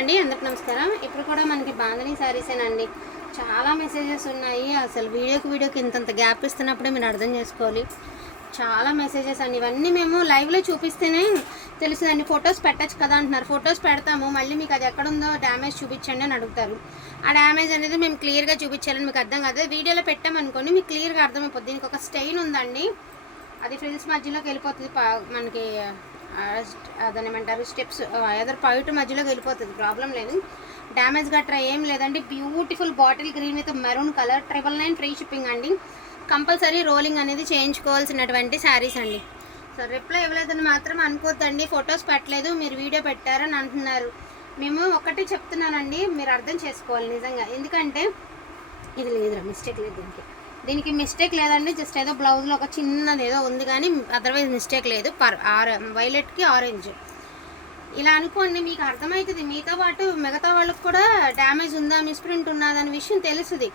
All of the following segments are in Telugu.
అండి అందరికి నమస్కారం. ఇప్పుడు కూడా మనకి బాంధనీ శారీసేనండి చాలా మెసేజెస్ ఉన్నాయి. అసలు వీడియోకి వీడియోకి ఇంతంత గ్యాప్ ఇస్తున్నప్పుడే మీరు అర్థం చేసుకోవాలి. చాలా మెసేజెస్ అండి. ఇవన్నీ మేము లైవ్లో చూపిస్తేనే తెలుస్తుందండి ఫొటోస్ పెట్టచ్చు కదా అంటున్నారు. ఫొటోస్ పెడతాము. మళ్ళీ మీకు అది ఎక్కడుందో డ్యామేజ్ చూపించండి అని అడుగుతారు. ఆ డ్యామేజ్ అనేది మేము క్లియర్గా చూపించాలని మీకు అర్థం కాదు. వీడియోలో పెట్టామనుకోండి మీకు క్లియర్గా అర్థమైపోద్ది. దీనికి ఒక స్టెయిన్ ఉందండి. అది ఫ్రిల్స్ మధ్యలోకి వెళ్ళిపోతుంది. పా- మనకి అదని ఏమంటారు? స్టెప్స్ ఎదర్ పైట్ మధ్యలోకి వెళ్ళిపోతుంది. ప్రాబ్లం లేదు. డ్యామేజ్ గట్రా ఏం లేదండి. Beautiful bottle green with maroon colour triple nine free shipping అండి. కంపల్సరీ రోలింగ్ అనేది చేయించుకోవాల్సినటువంటి శారీస్ అండి. సో రిప్లై ఇవ్వలేదని మాత్రం అనుకోద్దండి. ఫొటోస్ పెట్టలేదు. మీరు వీడియో పెట్టారని అంటున్నారు. మేము ఒకటి చెప్తున్నానండి. మీరు అర్థం చేసుకోవాలి నిజంగా. ఎందుకంటే ఇది లేదురా మిస్టేక్ లేదు దీనికి. దీనికి మిస్టేక్ లేదండి జస్ట్ ఏదో బ్లౌజ్లో ఒక చిన్నది ఏదో ఉంది కానీ అదర్వైజ్ మిస్టేక్ లేదు. పర్ ఆర్ వైలెట్కి ఆరెంజ్. ఇలా అనుకోండి మీకు అర్థమవుతుంది. మీతో పాటు మిగతా వాళ్ళకి కూడా డ్యామేజ్ ఉందా మిస్ప్రింట్ ఉన్నదా అనే విషయం తెలుస్తుంది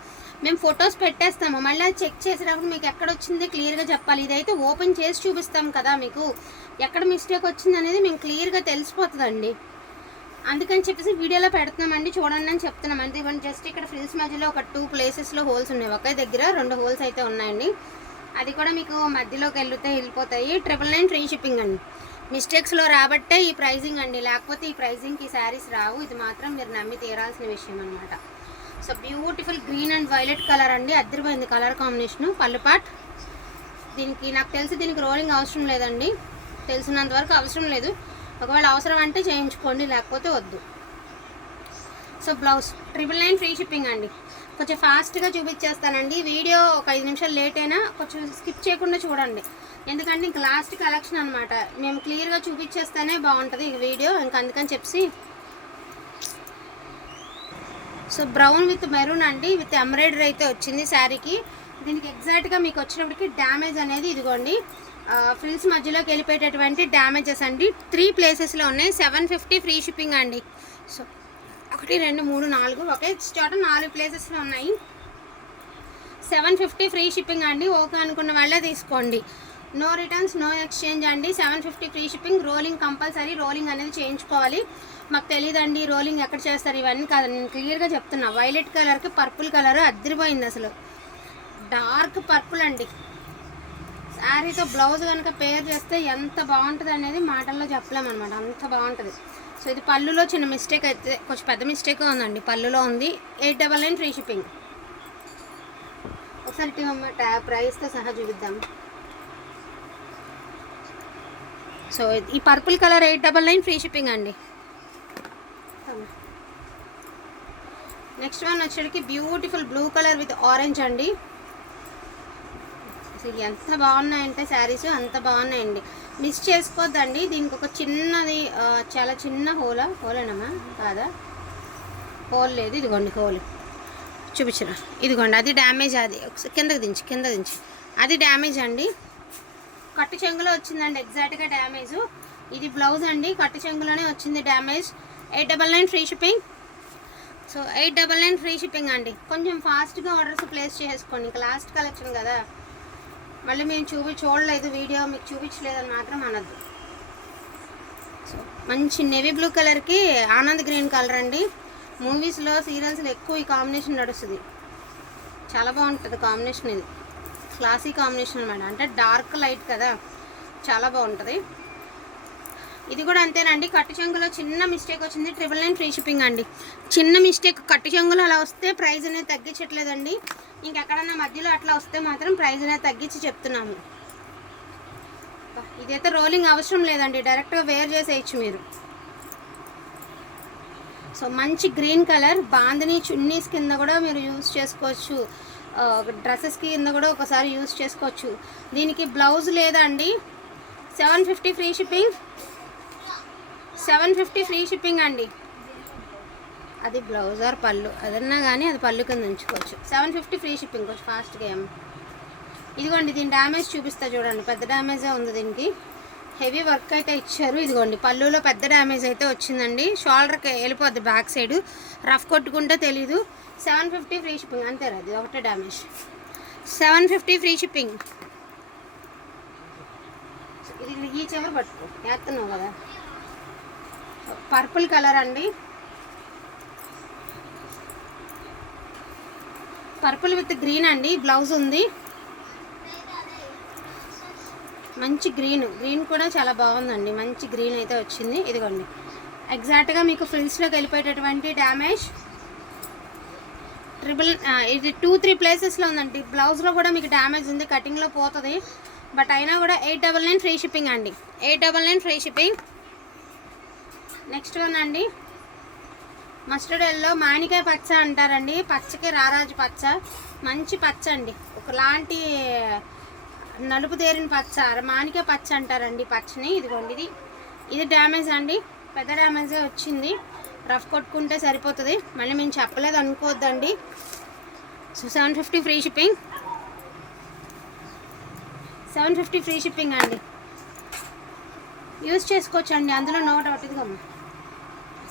మేము ఫొటోస్ పెట్టేస్తాము. మళ్ళీ అది చెక్ చేసేటప్పుడు మీకు ఎక్కడ వచ్చింది క్లియర్గా చెప్పాలి. ఇదైతే ఓపెన్ చేసి చూపిస్తాం కదా మీకు. ఎక్కడ మిస్టేక్ వచ్చింది అనేది మేము క్లియర్గా తెలిసిపోతుందండి. అందుకని చెప్పేసి వీడియోలో పెడుతున్నామండి. చూడండి అని చెప్తున్నాం. అంతే ఇవ్వండి. జస్ట్ ఇక్కడ ఫ్రిల్స్ మధ్యలో ఒక టూ ప్లేసెస్లో హోల్స్ ఉన్నాయి. ఒకే దగ్గర రెండు హోల్స్ అయితే ఉన్నాయండి. అది కూడా మీకు మధ్యలోకి వెళ్తే వెళ్ళిపోతాయి. ట్రిపుల్ నైన్ ఫ్రీ షిప్పింగ్ అండి. మిస్టేక్స్లో రాబట్టే ఈ ప్రైజింగ్ అండి. లేకపోతే ఈ ప్రైజింగ్కి ఈ శారీస్ రావు. ఇది మాత్రం మీరు నమ్మి తీరాల్సిన విషయం అనమాట so beautiful green and violet colour అండి. అద్దరిపోయింది కలర్ కాంబినేషన్ పళ్ళుపాట్ దీనికి నాకు తెలిసి దీనికి రోలింగ్ అవసరం లేదండి. తెలిసినంత వరకు అవసరం లేదు. ఒకవేళ అవసరం అంటే చేయించుకోండి లేకపోతే వద్దు. So blouse triple nine free shipping అండి. కొంచెం ఫాస్ట్గా చూపించేస్తానండి. వీడియో ఒక ఐదు నిమిషాలు లేట్ అయినా కొంచెం స్కిప్ చేయకుండా చూడండి. ఎందుకంటే ఇంక లాస్ట్ కలెక్షన్ అనమాట మేము క్లియర్గా చూపించేస్తేనే బాగుంటుంది ఈ వీడియో. ఇంకా అందుకని చెప్పి సో బ్రౌన్ విత్ మెరూన్ అండి. విత్ ఎంబ్రాయిడరీ అయితే వచ్చింది శారీకి. దీనికి ఎగ్జాక్ట్గా మీకు వచ్చినప్పటికి డ్యామేజ్ అనేది ఇదిగోండి. ఫ్రిల్స్ మధ్యలోకి వెళ్ళిపోయేటటువంటి డ్యామేజెస్ అండి. త్రీ ప్లేసెస్లో ఉన్నాయి. సెవెన్ ఫిఫ్టీ ఫ్రీ షిప్పింగ్ అండి. సో ఒకటి రెండు మూడు నాలుగు ఒకే చోట నాలుగు ప్లేసెస్లో ఉన్నాయి. సెవెన్ ఫిఫ్టీ ఫ్రీ షిప్పింగ్ అండి. ఓకే అనుకున్న వాళ్ళే తీసుకోండి. నో రిటర్న్స్ నో ఎక్స్చేంజ్ అండి. Seven fifty free shipping rolling compulsory rolling అనేది చేయించుకోవాలి. మాకు తెలియదండి రోలింగ్ ఎక్కడ చేస్తారు? ఇవన్నీ కాదు. నేను క్లియర్గా చెప్తున్నా. వైలెట్ కలర్కి పర్పుల్ కలర్ అద్దరిపోయింది అసలు. డార్క్ పర్పుల్ అండి. శారీతో బ్లౌజ్ కనుక పేర్ చేస్తే ఎంత బాగుంటుంది అనేది మాటల్లో చెప్పలేమన్నమాట. అంత బాగుంటుంది. సో ఇది పళ్ళులో చిన్న మిస్టేక్ అయితే కొంచెం పెద్ద మిస్టేక్ ఉందండి. పళ్ళులో ఉంది. Eight double nine free shipping. ఒకసారి ట్యా ప్రైస్తో సహా చూపిద్దాం. సో ఈ purple colour eight double nine free shipping అండి. Next one వచ్చేటికి beautiful blue colour with orange అండి. అసలు ఎంత బాగున్నాయంటే శారీస్ అంత బాగున్నాయండి. మిస్ చేసుకోవద్దండి దీనికి ఒక చిన్నది చాలా చిన్న హోలా. హోలేనమ్మా కాదా? హోల్ లేదు. ఇదిగోండి హోల్. చూపించరా? ఇదిగోండి అది డ్యామేజ్ అది ఒకసారి కిందకి దించి కింద దించి. అది డ్యామేజ్ అండి. కట్టు చెంగులో వచ్చిందండి ఎగ్జాక్ట్గా డ్యామేజ్. ఇది బ్లౌజ్ అండి కట్టు చెంగులోనే వచ్చింది damage. Eight double nine free shipping. So eight double nine free shipping అండి. కొంచెం ఫాస్ట్గా ఆర్డర్స్ ప్లేస్ చేసుకోండి. ఇంకా లాస్ట్ కలెక్షన్ కదా. మళ్ళీ మేము చూపి చూడలేదు వీడియో మీకు చూపించలేదని మాత్రం అనద్దు. సో మంచి నెవీ బ్లూ కలర్కి ఆనంద్ గ్రీన్ కలర్ అండి. మూవీస్లో సీరియల్స్లో ఎక్కువ ఈ కాంబినేషన్ నడుస్తుంది. చాలా బాగుంటుంది కాంబినేషన్ ఇది. క్లాసీ కాంబినేషన్ అనమాట అంటే డార్క్ లైట్ కదా. చాలా బాగుంటుంది. ఇది కూడా అంతేనండి. కట్టు చెంగులో చిన్న మిస్టేక్ వచ్చింది. ట్రిపుల్ నైన్ ఫ్రీ షిప్పింగ్ అండి. చిన్న మిస్టేక్ కట్టు చెంగులో అలా వస్తే ప్రైస్ అనేది తగ్గించట్లేదండి. ఇంకెక్కడన్నా మధ్యలో అట్లా వస్తే మాత్రం ప్రైస్ అనేది తగ్గించి చెప్తున్నాము. ఇదైతే రోలింగ్ అవసరం లేదండి. డైరెక్ట్గా వేర్ చేసేయచ్చు మీరు. సో మంచి గ్రీన్ కలర్ బాందిని చున్నీస్ కింద కూడా మీరు యూస్ చేసుకోవచ్చు. డ్రెస్సెస్ కింద కూడా ఒకసారి యూస్ చేసుకోవచ్చు. దీనికి బ్లౌజ్ లేదండి. Seven fifty free shipping seven fifty free shipping అండి. అది బ్లౌజ్ ఆర్ పళ్ళు. అదన్నా కానీ అది పళ్ళు కింద ఉంచుకోవచ్చు. సెవెన్ ఫిఫ్టీ ఫ్రీ షిప్పింగ్ కొంచెం ఫాస్ట్గా ఏం. ఇదిగోండి దీని డ్యామేజ్ చూపిస్తా చూడండి. పెద్ద డ్యామేజే ఉంది దీనికి. హెవీ వర్క్ అయితే ఇచ్చారు. ఇదిగోండి పళ్ళులో పెద్ద డ్యామేజ్ అయితే వచ్చిందండి. షోల్డర్కి వెళ్ళిపోద్ది బ్యాక్ సైడ్ రఫ్ కొట్టుకుంటే తెలీదు. సెవెన్ ఫిఫ్టీ ఫ్రీ షిప్పింగ్ అంతేరా అది ఒకటే damage seven fifty free shipping. ఇది ఈ చివరి పట్టుకో వేస్తున్నావు కదా. పర్పుల్ కలర్ అండి. పర్పుల్ విత్ గ్రీన్ అండి బ్లౌజ్ ఉంది. మంచి గ్రీన్ గ్రీన్ కూడా చాలా బాగుందండి. మంచి గ్రీన్ అయితే వచ్చింది. ఇదిగోండి. ఎగ్జాక్ట్గా మీకు ఫ్రిల్స్లోకి వెళ్ళిపోయేటటువంటి డ్యామేజ్ ట్రిపుల్ ఇది టూ త్రీ ప్లేసెస్లో ఉందండి. బ్లౌజ్లో కూడా మీకు డ్యామేజ్ ఉంది. కటింగ్లో పోతుంది. బట్ అయినా కూడా eight double nine free shipping అండి. Eight double nine free shipping next one అండి. మస్టర్డ్ ఎల్లో మామిడికాయ పచ్చ అంటారండి. పచ్చకి రారాజు పచ్చ. మంచి పచ్చ అండి. ఒకలాంటి నలుపు తేరిన పచ్చ మామిడికాయ పచ్చ అంటారండి పచ్చని. ఇదిగోండి ఇది. ఇది డ్యామేజ్ అండి. పెద్ద డ్యామేజే వచ్చింది. రఫ్ కొట్టుకుంటే సరిపోతుంది. మళ్ళీ మేము చెప్పలేదు అనుకోవద్దండి. So seven fifty free shipping. Seven fifty free shipping అండి. యూజ్ చేసుకోవచ్చండి. అందులో నో డౌట్ ఇదిగోమ్మా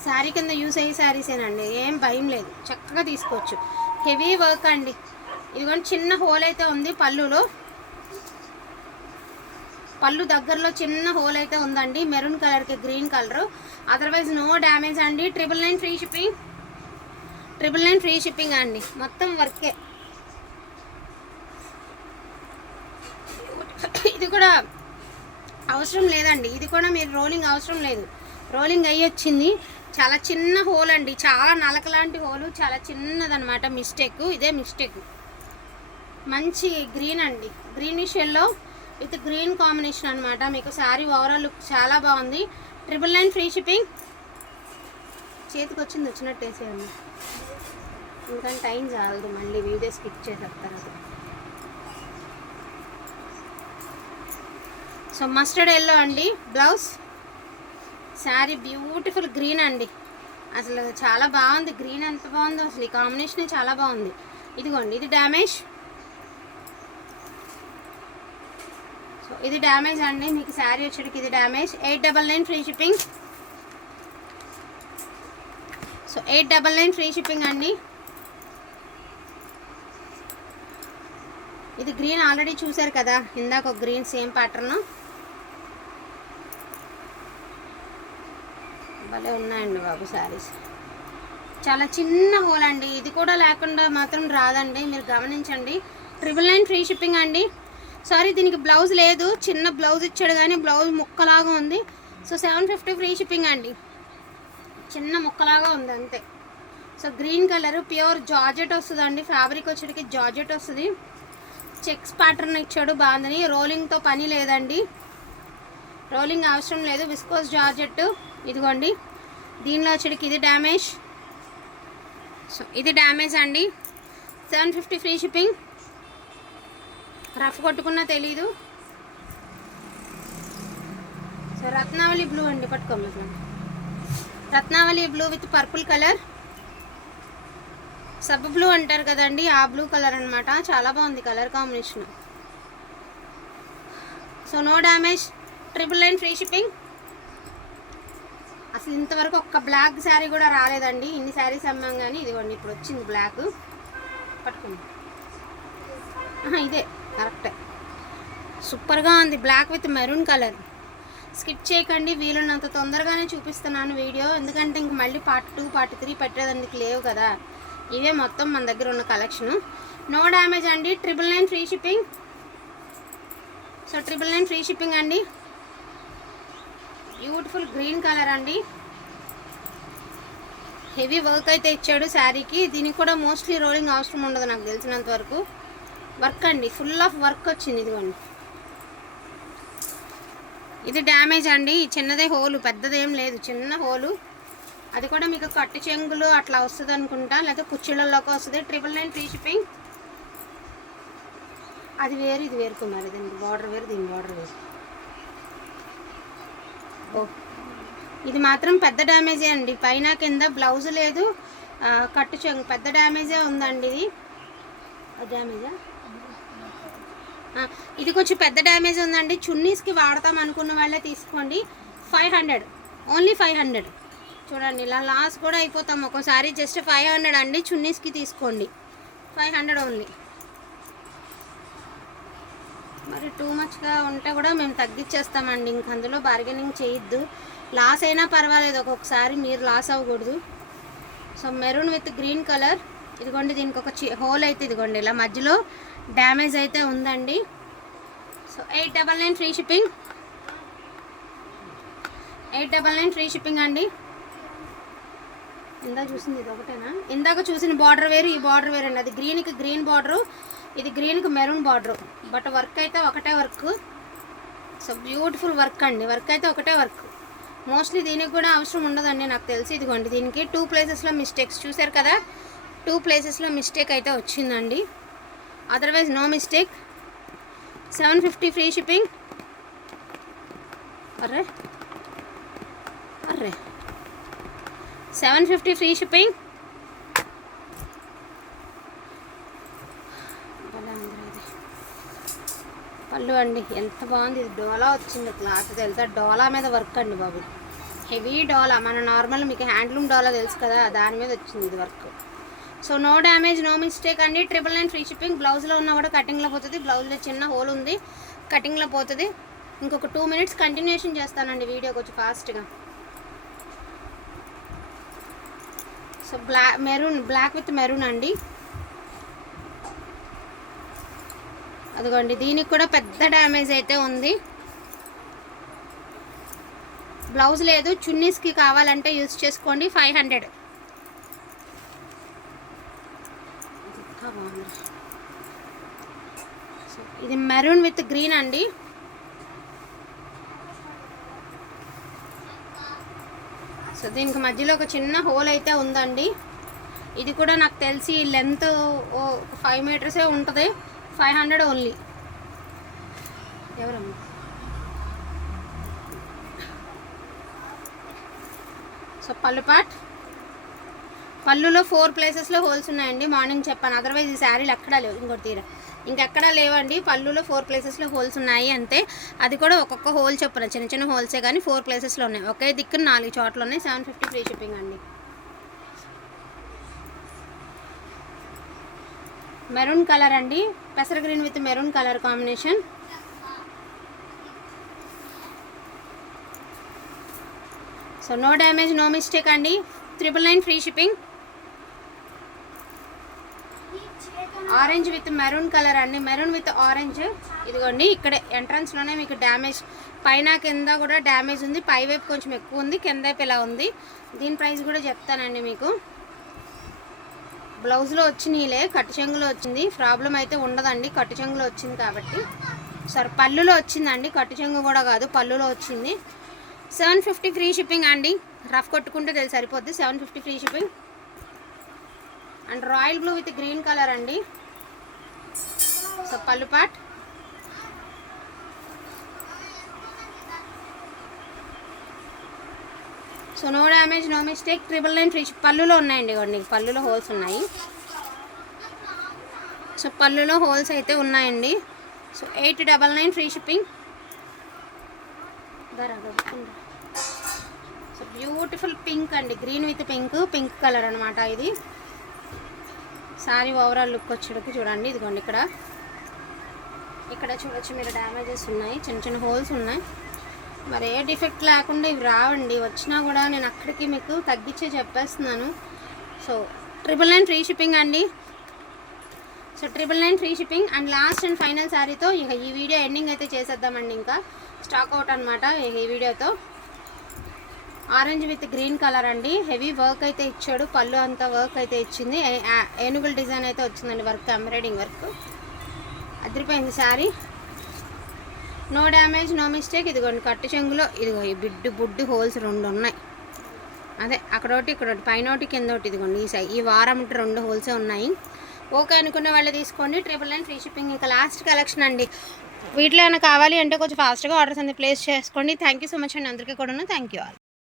శారీ కింద యూస్ అయ్యే శారీసేనండి ఏం భయం లేదు. చక్కగా తీసుకోవచ్చు. హెవీ వర్క్ అండి. ఇదిగోండి చిన్న హోల్ అయితే ఉంది పళ్ళులో. పళ్ళు దగ్గరలో చిన్న హోల్ అయితే ఉందండి. మెరూన్ కలర్కి green colour. Otherwise no damage అండి. Triple nine free shipping. Triple nine free shipping అండి. మొత్తం వర్కే. ఇది కూడా అవసరం లేదండి. ఇది కూడా మీరు రోలింగ్ అవసరం లేదు. రోలింగ్ అయ్యి వచ్చింది చాలా చిన్న హోల్ అండి. చాలా నలక లాంటి హోలు చాలా చిన్నదనమాట మిస్టేక్ ఇదే మిస్టేక్. మంచి గ్రీన్ అండి. Greenish yellow with green combination అనమాట మీకు శారీ ఓవరాల్ లుక్ చాలా బాగుంది. Triple nine free shipping. చేతికి వచ్చింది వచ్చినట్టు వేసేయండి. ఇంకా టైం చాలదు మళ్ళీ వీడియో స్కిప్ చేసేస్తారు అది సో మస్టర్డ్ ఎల్లో అండి. బ్లౌజ్ శారీ బ్యూటిఫుల్ గ్రీన్ అండి. అసలు చాలా బాగుంది. గ్రీన్ ఎంత బాగుందో అసలు ఈ కాంబినేషన్ చాలా బాగుంది. ఇదిగోండి ఇది డ్యామేజ్. సో ఇది డ్యామేజ్ అండి. మీకు శారీ వచ్చేటికి ఇది damage. Eight double nine free shipping. So eight double nine free shipping అండి. ఇది గ్రీన్ ఆల్రెడీ చూశారు కదా. ఇందాక ఒక గ్రీన్ సేమ్ ప్యాటర్న్. భలే ఉన్నాయండి బాబు శారీస్. చాలా చిన్న హోల్ అండి. ఇది కూడా లేకుండా మాత్రం రాదండి. మీరు గమనించండి. ట్రిపుల్ నైన్ ఫ్రీ షిప్పింగ్ అండి. సారీ దీనికి బ్లౌజ్ లేదు. చిన్న బ్లౌజ్ ఇచ్చాడు కానీ బ్లౌజ్ ముక్కలాగా ఉంది. So seven fifty free shipping అండి. చిన్న ముక్కలాగా ఉంది అంతే. So green colour pure georgette వస్తుందండి. ఫ్యాబ్రిక్ వచ్చేటికి జార్జెట్ వస్తుంది. చెక్స్ ప్యాటర్న్ ఇచ్చాడు బాగుందని రోలింగ్తో పని లేదండి. రోలింగ్ అవసరం లేదు. Viscose georgette. ఇదిగోండి. దీనిలో వచ్చేటికి ఇది డ్యామేజ్. సో ఇది డ్యామేజ్ అండి. Seven fifty free shipping. Rough కొట్టుకున్నా తెలీదు. సో రత్నావళి బ్లూ అండి పట్టుకోండి రత్నావళి బ్లూ విత్ పర్పుల్ కలర్. సబ్ బ్లూ అంటారు కదండి ఆ బ్లూ కలర్ అనమాట చాలా బాగుంది colour combination. So no damage. Triple nine free shipping. ఇంతవరకు ఒక్క బ్లాక్ శారీ కూడా రాలేదండి. ఇన్ని శారీస్ అమ్మాం కానీ ఇదిగోండి ఇప్పుడు వచ్చింది బ్లాక్ పట్టుకోండి. ఇదే కరెక్టే సూపర్గా ఉంది black with maroon colour skip చేయకండి వీలున్నంత తొందరగానే చూపిస్తున్నాను వీడియో. ఎందుకంటే ఇంక మళ్ళీ పార్ట్ టూ పార్ట్ త్రీ పెట్టేదానికి లేవు కదా. ఇవే మొత్తం మన దగ్గర ఉన్న కలెక్షను నో డ్యామేజ్ అండి. Triple nine free shipping so triple nine free shipping అండి. బ్యూటిఫుల్ గ్రీన్ కలర్ అండి. హెవీ వర్క్ అయితే ఇచ్చాడు శారీకి. దీనికి కూడా మోస్ట్లీ రోలింగ్ అవసరం ఉండదు నాకు తెలిసినంత వరకు. వర్క్ అండి ఫుల్ ఆఫ్ వర్క్ వచ్చింది ఇదిగోండి. ఇది డ్యామేజ్ అండి చిన్నదే హోలు పెద్దదేం లేదు చిన్న హోలు. అది కూడా మీకు కట్టు చెంగులు అట్లా వస్తుంది అనుకుంటా లేకపోతే కుర్చీలలోకి వస్తుంది. ట్రిపుల్ నైన్ ఫ్రీ షిప్పింగ్ అది వేరు ఇది వేరుకున్నారు దీనికి బార్డర్ వేరు దీని బార్డర్ వేరు. ఓకే ఇది మాత్రం పెద్ద డ్యామేజే అండి. పైన కింద బ్లౌజ్ లేదు. కట్టు చెంగు. పెద్ద డ్యామేజే ఉందండి ఇది. డ్యామేజా? ఇది కొంచెం పెద్ద డ్యామేజ్ ఉందండి. చున్నీస్కి వాడతాం అనుకున్న వాళ్ళే తీసుకోండి. Five hundred. Only five hundred. చూడండి ఇలా లాస్ కూడా అయిపోతాం. ఒక్కోసారి జస్ట్ ఫైవ్ హండ్రెడ్ అండి. చున్నీస్కి తీసుకోండి. Five hundred only. మరి టూ మచ్గా ఉంటే కూడా మేము తగ్గించేస్తామండి ఇంక అందులో బార్గెనింగ్ చేయొద్దు. లాస్ అయినా పర్వాలేదు. ఒక్కొక్కసారి మీరు లాస్ అవ్వకూడదు. So maroon with green colour ఇదిగోండి దీనికి ఒక హోల్ అయితే ఇదిగోండి. ఇలా మధ్యలో డ్యామేజ్ అయితే ఉందండి. So eight double nine free shipping eight double nine free shipping అండి. ఇందాక చూసింది ఇది ఒకటేనా? ఇందాక చూసిన బార్డర్ వేరు ఈ బార్డర్ వేరు అండి అది గ్రీన్కి గ్రీన్ బార్డరు ఇది గ్రీన్కి మెరూన్ బార్డర్ బట్ వర్క్ అయితే ఒకటే వర్క్. సో బ్యూటిఫుల్ వర్క్ అండి. వర్క్ అయితే ఒకటే వర్క్. మోస్ట్లీ దీనికి కూడా అవసరం ఉండదండి నాకు తెలిసి. ఇదిగోండి దీనికి టూ ప్లేసెస్లో మిస్టేక్స్ చూసారు కదా? టూ ప్లేసెస్లో మిస్టేక్ అయితే వచ్చిందండి. Otherwise no mistake seven fifty free shipping array. అర్రే. సెవెన్ ఫిఫ్టీ ఫ్రీ షిప్పింగ్ పళ్ళు అండి. ఎంత బాగుంది. ఇది డోలా వచ్చింది క్లాత్ తెలుసా? డోలా మీద వర్క్ అండి బాబు. హెవీ డోలా. మన నార్మల్ మీకు హ్యాండ్లూమ్ డోలా తెలుసు కదా దాని మీద వచ్చింది ఇది work so no damage no mistake అండి. ట్రిపుల్ నైన్ ఫ్రీ షిప్పింగ్ బ్లౌజ్లో ఉన్నా కూడా కటింగ్లో పోతుంది. బ్లౌజ్లో చిన్న హోల్ ఉంది. కటింగ్లో పోతుంది. ఇంకొక టూ మినిట్స్ కంటిన్యూషన్ చేస్తానండి వీడియో కొంచెం ఫాస్ట్గా so black maroon black with maroon అండి. అదిగోండి దీనికి కూడా పెద్ద డ్యామేజ్ అయితే ఉంది. బ్లౌజ్ లేదు చున్నీస్కి కావాలంటే యూజ్ చేసుకోండి ఫైవ్ హండ్రెడ్. ఇది మెరూన్ విత్ గ్రీన్ అండి. సో దీనికి మధ్యలో ఒక చిన్న హోల్ అయితే ఉందండి. ఇది కూడా నాకు తెలిసి లెంత్ ఫైవ్ మీటర్సే ఉంటుంది. Five hundred only. ఎవరమ్మా? సో పళ్ళు పాట్. పళ్ళులో ఫోర్ ప్లేసెస్లో హోల్స్ ఉన్నాయండి. మార్నింగ్ చెప్పాను. అదర్వైజ్ ఈ శారీలు ఎక్కడా లేవు. ఇంకోటి తీరా. ఇంకెక్కడా లేవండి. పళ్ళులో ఫోర్ ప్లేసెస్లో హోల్స్ ఉన్నాయి అంతే. అది కూడా ఒక్కొక్క హోల్ చెప్పిన. చిన్న చిన్న హోల్సే కానీ ఫోర్ ప్లేసెస్లో ఉన్నాయి. ఒకే దిక్కున నాలుగు చోట్ల ఉన్నాయి సెవెన్ ఫిఫ్టీ ఫ్రీ షిప్పింగ్ అండి. మెరూన్ కలర్ అండి. పెసర green with maroon colour combination. So no damage no mistake అండి. Triple nine free shipping. Orange with maroon colour అండి. Maroon with orange. ఇదిగోండి ఇక్కడ ఎంట్రన్స్లోనే మీకు డ్యామేజ్. పైన కింద కూడా డ్యామేజ్ ఉంది. పై వైపు కొంచెం ఎక్కువ ఉంది. కింద వైపు ఇలా ఉంది. దీని ప్రైస్ కూడా చెప్తానండి మీకు. బ్లౌజ్లో వచ్చినాయిలే కట్టు చెంగులో వచ్చింది. ప్రాబ్లం అయితే ఉండదండి కట్టు చెంగులో వచ్చింది కాబట్టి. సరే పళ్ళులో వచ్చిందండి కట్టు చెంగు కూడా కాదు పళ్ళులో వచ్చింది. సెవెన్ ఫిఫ్టీ ఫ్రీ షిప్పింగ్ అండి. రఫ్ కొట్టుకుంటే తెలిసి సరిపోద్ది. Seven fifty free shipping. And royal blue with green colour అండి. సో పళ్ళు pot so no damage no mistake triple nine free పళ్ళులో ఉన్నాయండి ఇవ్వండి. పళ్ళులో హోల్స్ ఉన్నాయి. సో పళ్ళులో హోల్స్ అయితే ఉన్నాయండి. So eight double nine free shipping so beautiful pink అండి. Green with pink pink colour అనమాట ఇది. సారీ ఓవరాల్ లుక్ వచ్చేటప్పుడు చూడండి. ఇదిగోండి ఇక్కడ. ఇక్కడ చూడొచ్చు మీరు డ్యామేజెస్ ఉన్నాయి. చిన్న చిన్న హోల్స్ ఉన్నాయి. మరి ఏ డిఫెక్ట్ లేకుండా ఇవి రావండి. వచ్చినా కూడా నేను అక్కడికి మీకు తగ్గించే చెప్పేస్తున్నాను. So triple nine free shipping అండి. So triple nine free shipping and last and final శారీతో ఇక ఈ వీడియో ఎండింగ్ అయితే చేసేద్దామండి ఇంకా. స్టాక్ అవుట్ అనమాట ఈ వీడియోతో. ఆరెంజ్ విత్ గ్రీన్ కలర్ అండి. హెవీ వర్క్ అయితే ఇచ్చాడు. పళ్ళు అంతా వర్క్ అయితే ఇచ్చింది. ఏనుగుల డిజైన్ అయితే వచ్చిందండి. వర్క్ ఎంబ్రాయిడింగ్ వర్క్ అదిరిపోయింది sari no damage no mistake ఇదిగోండి కట్టు చెంగులో ఇదిగో ఈ బిడ్డు బుడ్డు హోల్స్ రెండు ఉన్నాయి. అదే అక్కడ ఒకటి ఇక్కడ ఒకటి పైన ఒకటి కింద ఒకటి ఇదిగోండి ఈ సై ఈ వారం రెండు హోల్సే ఉన్నాయి. ఓకే అనుకునే వాళ్ళు తీసుకోండి. ట్రిపుల్ నైన్ ఫ్రీ షిప్పింగ్ ఇంకా లాస్ట్ కలెక్షన్ అండి. వీటిలో ఏమైనా కావాలి అంటే కొంచెం ఫాస్ట్గా ఆర్డర్స్ అనేది ప్లేస్ చేసుకోండి. థ్యాంక్ యూ సో మచ్ అండి. అందరికీ కూడా థ్యాంక్ యూ ఆల్